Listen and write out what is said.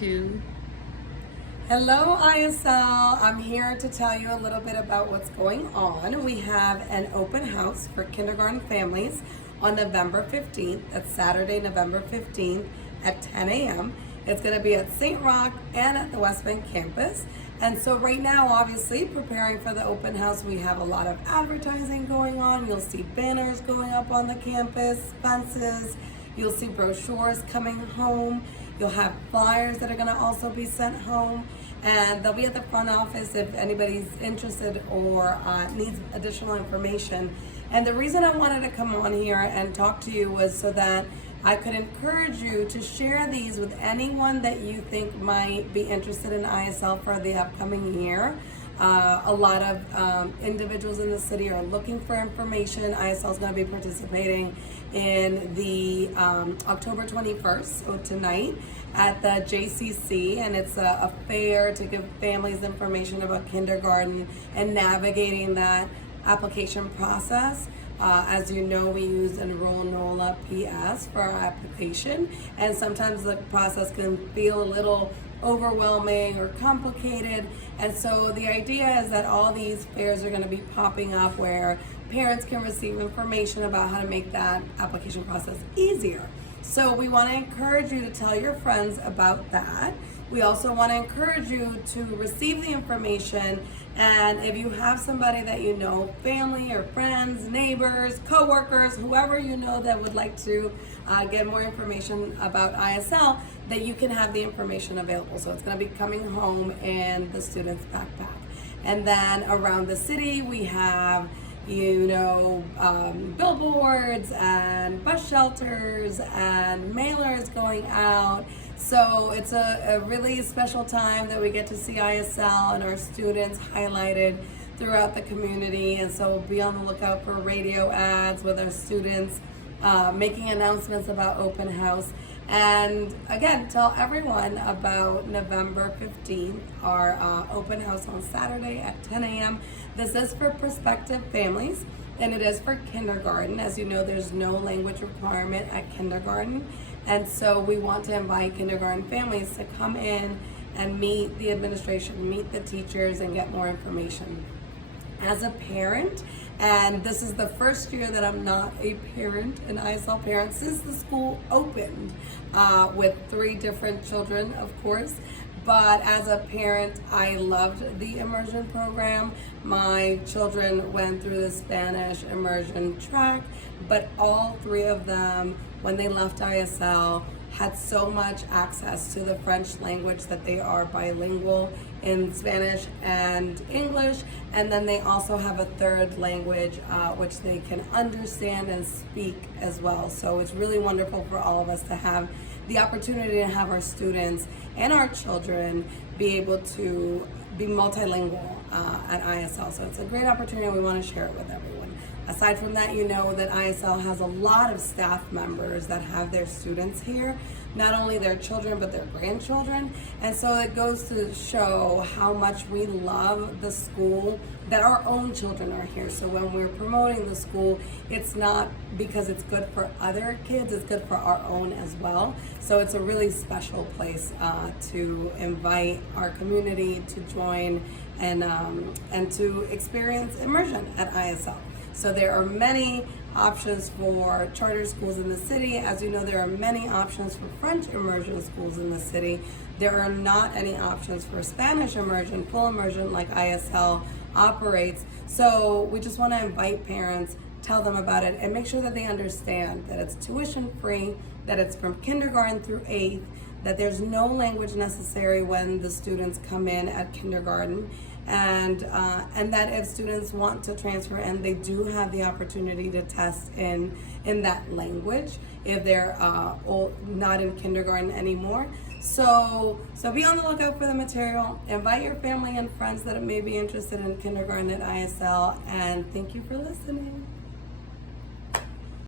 2. Hello ISL, I'm here to tell you a little bit about what's going on. We have an open house for kindergarten families on November 15th. That's Saturday, November 15th at 10 a.m. It's going to be at St. Roch and at the Westbank campus. And so right now, obviously, preparing for the open house, we have a lot of advertising going on. You'll see banners going up on the campus, fences. You'll see brochures coming home. You'll have flyers that are going to also be sent home. And they'll be at the front office if anybody's interested or needs additional information. And the reason I wanted to come on here and talk to you was so that I could encourage you to share these with anyone that you think might be interested in ISL for the upcoming year. A lot of individuals in the city are looking for information. ISL is going to be participating in the October 21st, so tonight, at the JCC, and it's a fair to give families information about kindergarten and navigating that application process. As you know, we use Enroll NOLA PS for our application, and sometimes the process can feel a little overwhelming or complicated. And so the idea is that all these fairs are going to be popping up where parents can receive information about how to make that application process easier. So we want to encourage you to tell your friends about that. We also want to encourage you to receive the information, and if you have somebody that you know, family or friends, neighbors, co-workers, whoever you know that would like to get more information about ISL, that you can have the information available. So it's going to be coming home in the student's backpack. And then around the city we have billboards and bus shelters and mailers going out. So it's a really special time that we get to see ISL and our students highlighted throughout the community. And so be on the lookout for radio ads with our students making announcements about open house. And again, tell everyone about November 15th, our open house on Saturday at 10 a.m. This is for prospective families, and it is for kindergarten. As you know, there's no language requirement at kindergarten. And so we want to invite kindergarten families to come in and meet the administration, meet the teachers, and get more information. As a parent, and this is the first year that I'm not a parent, an ISL parent, since the school opened with 3 different children, of course. But as a parent, I loved the immersion program. My children went through the Spanish immersion track, but all 3 of them, when they left ISL, had so much access to the French language that they are bilingual in Spanish and English, and then they also have a 3rd language which they can understand and speak as well. So it's really wonderful for all of us to have the opportunity to have our students and our children be able to be multilingual at ISL. So it's a great opportunity, and we want to share it with everyone. Aside from that, you know that ISL has a lot of staff members that have their students here, not only their children, but their grandchildren. And so it goes to show how much we love the school, that our own children are here. So when we're promoting the school, it's not because it's good for other kids, it's good for our own as well. So it's a really special place to invite our community to join and to experience immersion at ISL. So there are many options for charter schools in the city. As you know, there are many options for French immersion schools in the city. There are not any options for Spanish immersion, full immersion like ISL operates. So we just want to invite parents, tell them about it, and make sure that they understand that it's tuition free, that it's from kindergarten through 8th, that there's no language necessary when the students come in at kindergarten, and that if students want to transfer, and they do have the opportunity to test in that language if they're not in kindergarten anymore. So be on the lookout for the material. Invite your family and friends that may be interested in kindergarten at ISL, and thank you for listening.